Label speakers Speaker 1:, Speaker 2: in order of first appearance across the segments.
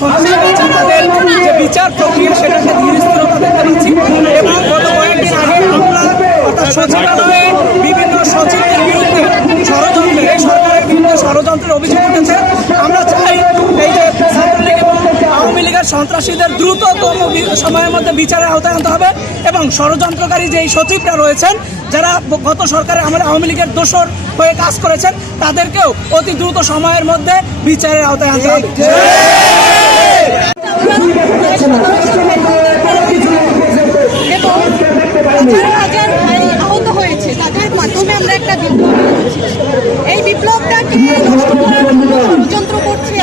Speaker 1: সন্ত্রাসী যে বিচার প্রক্রিয়া সেটাকে ধীরে দেখতে পাচ্ছি এবং বিভিন্ন সচিবের বিরুদ্ধে ষড়যন্ত্র এই সরকারের বিরুদ্ধে ষড়যন্ত্রের অভিযোগ উঠেছে আমরা চাই এই যে ছাত্রলীগ এবং আওয়ামী লীগের সন্ত্রাসীদের দ্রুততম সময়ের মধ্যে বিচারের আওতায় আনতে হবে এবং ষড়যন্ত্রকারী যে এই সচিবরা রয়েছেন, যারা গত সরকারে আমাদের আওয়ামী লীগের দোষর হয়ে কাজ করেছেন, তাদেরকেও অতি দ্রুত সময়ের মধ্যে বিচারের আওতায় আনতে হবে।
Speaker 2: আমরা একটা বিপ্লব এই বিপ্লবটাকে নষ্ট করার ষড়যন্ত্র করছে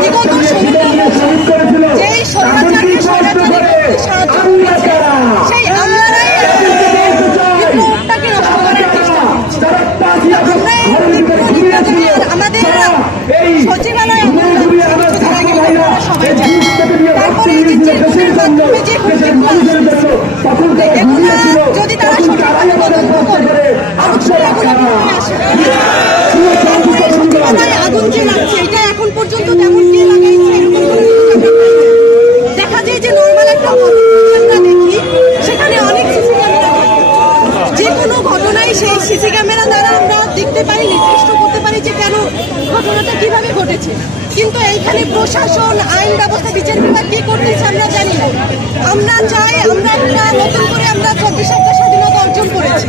Speaker 2: বিগত যেই স্বৈরাচারকে স্বৈরাচারী সাহায্য করেছে, সেই আমলারাই বিপ্লবটাকে নষ্ট করার চেষ্টা করছে। বিপ্লব আমাদের সচিবালয় সবাই জানেন তারপরে যে চেকগুলোর মাধ্যমে যে হুমকিগুলো বেরোয় আসে তারপরে সচিবালয়ে আগুন যে লাগছে এটা এখন ঘটনাটা কীভাবে ঘটেছে? কিন্তু এইখানে প্রশাসন, আইন ব্যবস্থা, বিচার বিভাগ কি করতেছে আমরা জানি না। আমরা চাই আমরা একটা নতুন করে আমরা চব্বিশ একটা স্বাধীনতা অর্জন করেছি।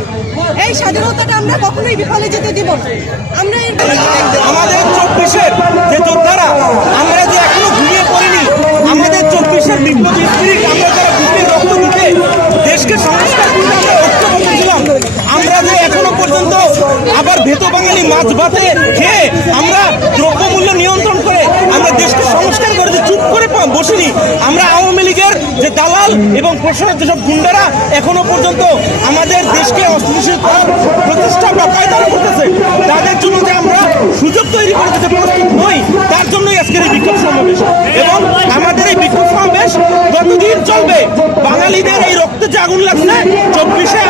Speaker 2: এই স্বাধীনতাটা আমরা কখনোই বিফলে যেতে দিব আমরা
Speaker 3: আমাদের চব্বিশের যে যোদ্ধারা, আমরা যে এখনও পড়িনি, আমাদের চব্বিশের বিপ্লবী আমরা যারা দেশকে সংস্কার আমরা যে এখনও পর্যন্ত আবার ভেত বাঙালি মাছ ভাতে খেয়ে আমরা দ্রব্যমূল্য নিয়ন্ত্রণ করে আমরা দেশকে সংস্কার করে যে চুপ করে বসিনি, আমরা আওয়ামী লীগের যে দালাল এবং প্রশাসনের যেসব গুন্ডারা এখনও পর্যন্ত আমাদের দেশকে অস্থিতিশীল করার প্রচেষ্টা বা পায়তারা করতেছে, তাদের জন্য যে আমরা সুযোগ তৈরি করে দিতে প্রস্তুত নই, তার জন্যই আজকের এই বিক্ষোভ সমাবেশ। এবং আমাদের এই বিক্ষোভ সমাবেশ যতদিন চলবে, বাঙালিদের এই রক্তে যে আগুন লাগছে, চব্বিশে